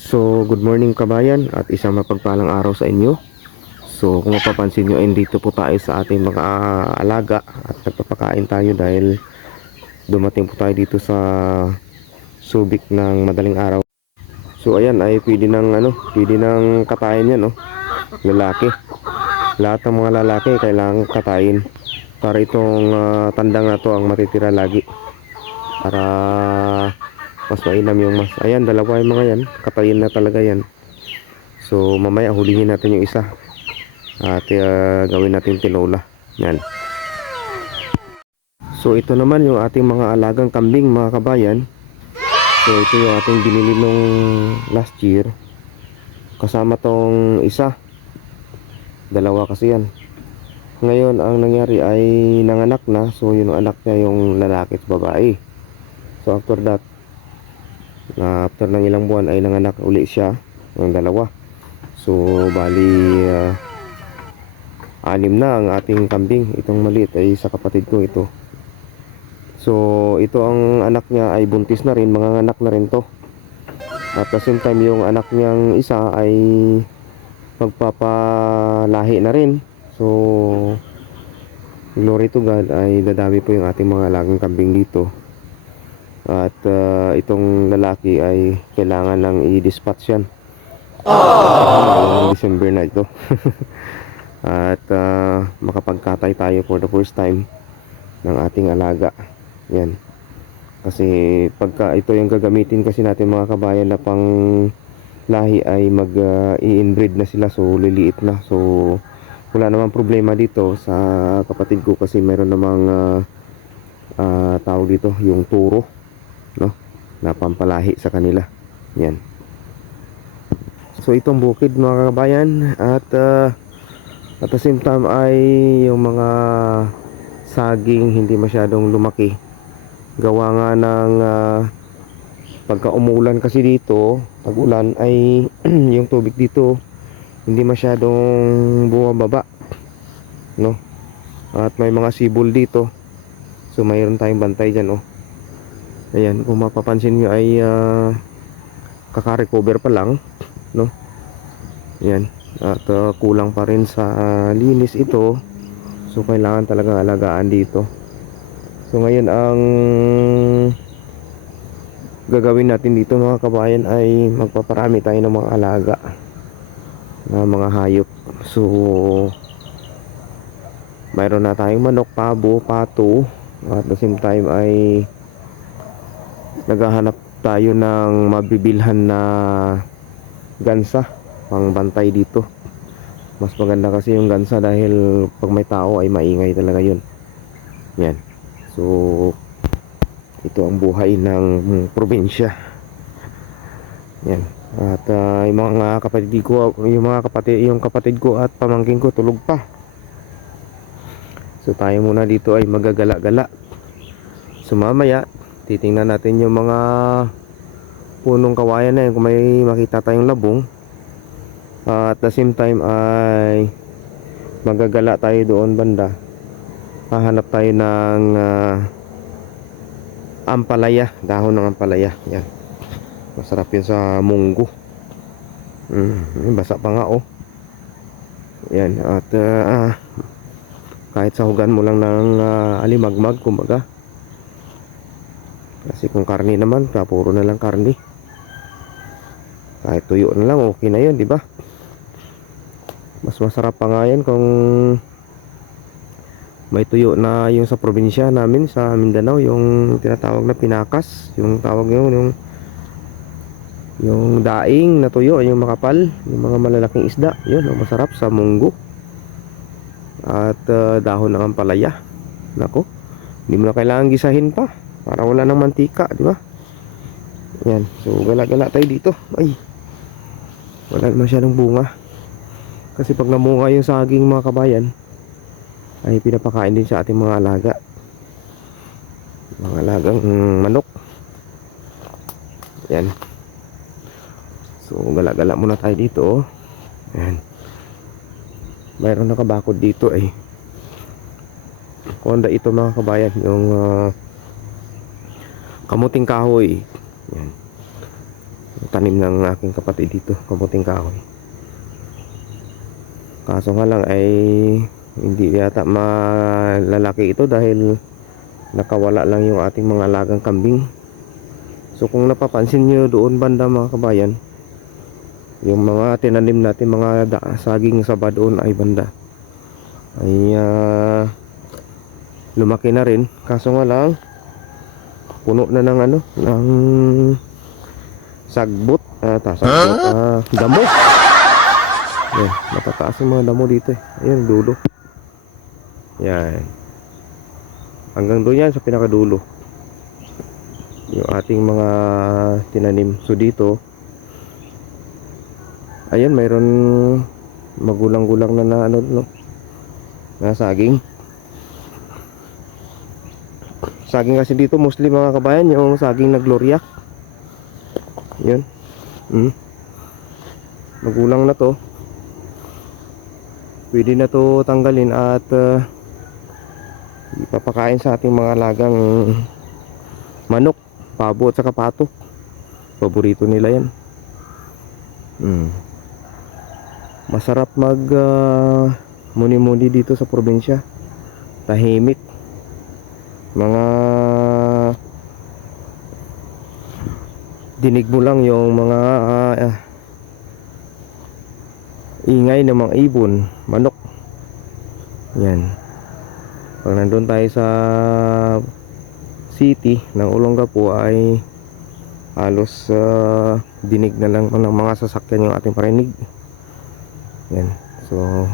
So, good morning kabayan at isang mapagpalang araw sa inyo. So, kung mapapansin nyo, dito po tayo sa ating mga alaga at nagpapakain tayo dahil dumating po tayo dito sa Subic ng madaling araw. So, ayan ay pwede nang katayin yan, no? Lalaki. Lahat ng mga lalaki kailangan katayin para itong tandang na to ang matitira lagi. Para mas mainam yung mas. Ayan, dalawa yung mga yan. Katayin na talaga yan. So mamaya hulihin natin yung isa at gawin natin tinola. Yan. So ito naman yung ating mga alagang kambing mga kabayan. So ito yung ating binili nung last year. Kasama tong isa. Dalawa kasi yan. Ngayon ang nangyari ay nanganak na. So yung anak niya yung lalaki at babae. So after that, after ng ilang buwan ay nanganak uli siya ng dalawa. So bali 6 na ang ating kambing. Itong maliit ay sa kapatid ko ito. So ito ang anak niya ay buntis na rin, mga anak na rin to. At the same time yung anak niyang isa ay magpapalahi na rin. So glory to God ay dadami po yung ating mga alagang kambing dito. At itong lalaki ay kailangan lang i-dispatch yan. December na ito. At makapagkatay tayo for the first time ng ating alaga. Yan. Kasi pagka ito yung gagamitin kasi natin mga kabayan na pang lahi ay i-inbreed na sila, so liliit na. So wala namang problema dito sa kapatid ko kasi meron namang tawag dito yung turo, no, na pampalahi sa kanila. Yan. So itong bukid mga kabayan at at the same time ay yung mga saging hindi masyadong lumaki. Gawa nga ng pagka umulan kasi dito, pag-ulan ay yung tubig dito hindi masyadong bumababa, no? At may mga sibol dito. So mayroon tayong bantay dyan, oh. Ayan, kung mapapansin nyo ay kaka-recover pa lang, no? Ayan. At kulang pa rin sa linis ito. So kailangan talaga alagaan dito. So ngayon ang gagawin natin dito mga kabayan ay magpaparami tayo ng mga alaga na mga hayop. So mayroon na tayong manok, pabo, pato. At the same time ay naghahanap tayo ng mabibilhan na gansa pang bantay dito. Mas maganda kasi yung gansa dahil pag may tao ay maingay talaga yun. Yan. So ito ang buhay ng probinsya. Yan. At yung mga kapatid ko, yung kapatid ko at pamangkin ko tulog pa. So tayo muna dito ay magagala-gala. So mamaya titingnan natin yung mga punong kawayan na yun kung may makita tayong labong. At the same time ay magagala tayo doon banda. Hahanap tayo ng ampalaya, dahon ng ampalaya. Yan. Masarap yun sa munggo. Basa pa nga, oh. Yan. At kahit sahugan mo lang ng alimagmag, kumbaga. Kasi kung karni naman, puro na lang karni. Kahit tuyo na lang, okay na yun, di ba? Mas masarap pa nga yan kung may tuyo na yung sa probinsya namin sa Mindanao, yung tinatawag na pinakas, yung tawag yun, yung daing na tuyo, yung makapal, yung mga malalaking isda, yun ang masarap sa munggo. At dahon ng ampalaya. Nako, hindi mo na kailangan gisahin pa para wala ng mantika, di ba? Yan, so gala-gala tayo dito. Ay, wala masyadong bunga. Kasi pag namunga yung saging mga kabayan ay pinapakain din sa ating mga alaga. Mga alagang manok. Yan. So gala-gala muna tayo dito. Yan. Mayroon nakabakod dito ay Honda ito mga kabayan, yung kamuting kahoy. Yan. tanim ng aking kapatid dito, kamuting kahoy. Kaso nga lang ay hindi yata malalaki ito dahil nakawala lang yung ating mga alagang kambing. So kung napapansin nyo doon banda mga kabayan, yung mga tinanim natin mga saging saba doon ay banda ay lumaki na rin. Kaso nga lang puno na ng ng sagbot, damo. Yan, matataas yung mga damo dito eh. Ayan, dulo. Yan. Hanggang doon yan sa pinakadulo yung ating mga tinanim. So dito, ayan, mayroon magulang-gulang na na saging. Saging kasi dito mostly mga kabayan, yung saging na Gloria. Yun. Magulang na to. Pwede na to tanggalin at ipapakain sa ating mga alagang manok, pabo at saka pato. Paborito nila yan. Masarap mag muni-muni dito sa probinsya. Tahimik. Mga dinig mo lang yung mga ingay ng mga ibon, manok. Yan. Pag nandun tayo sa city ng Olongapo ay halos dinig na lang ng mga sasakyan yung ating parinig. Yan. So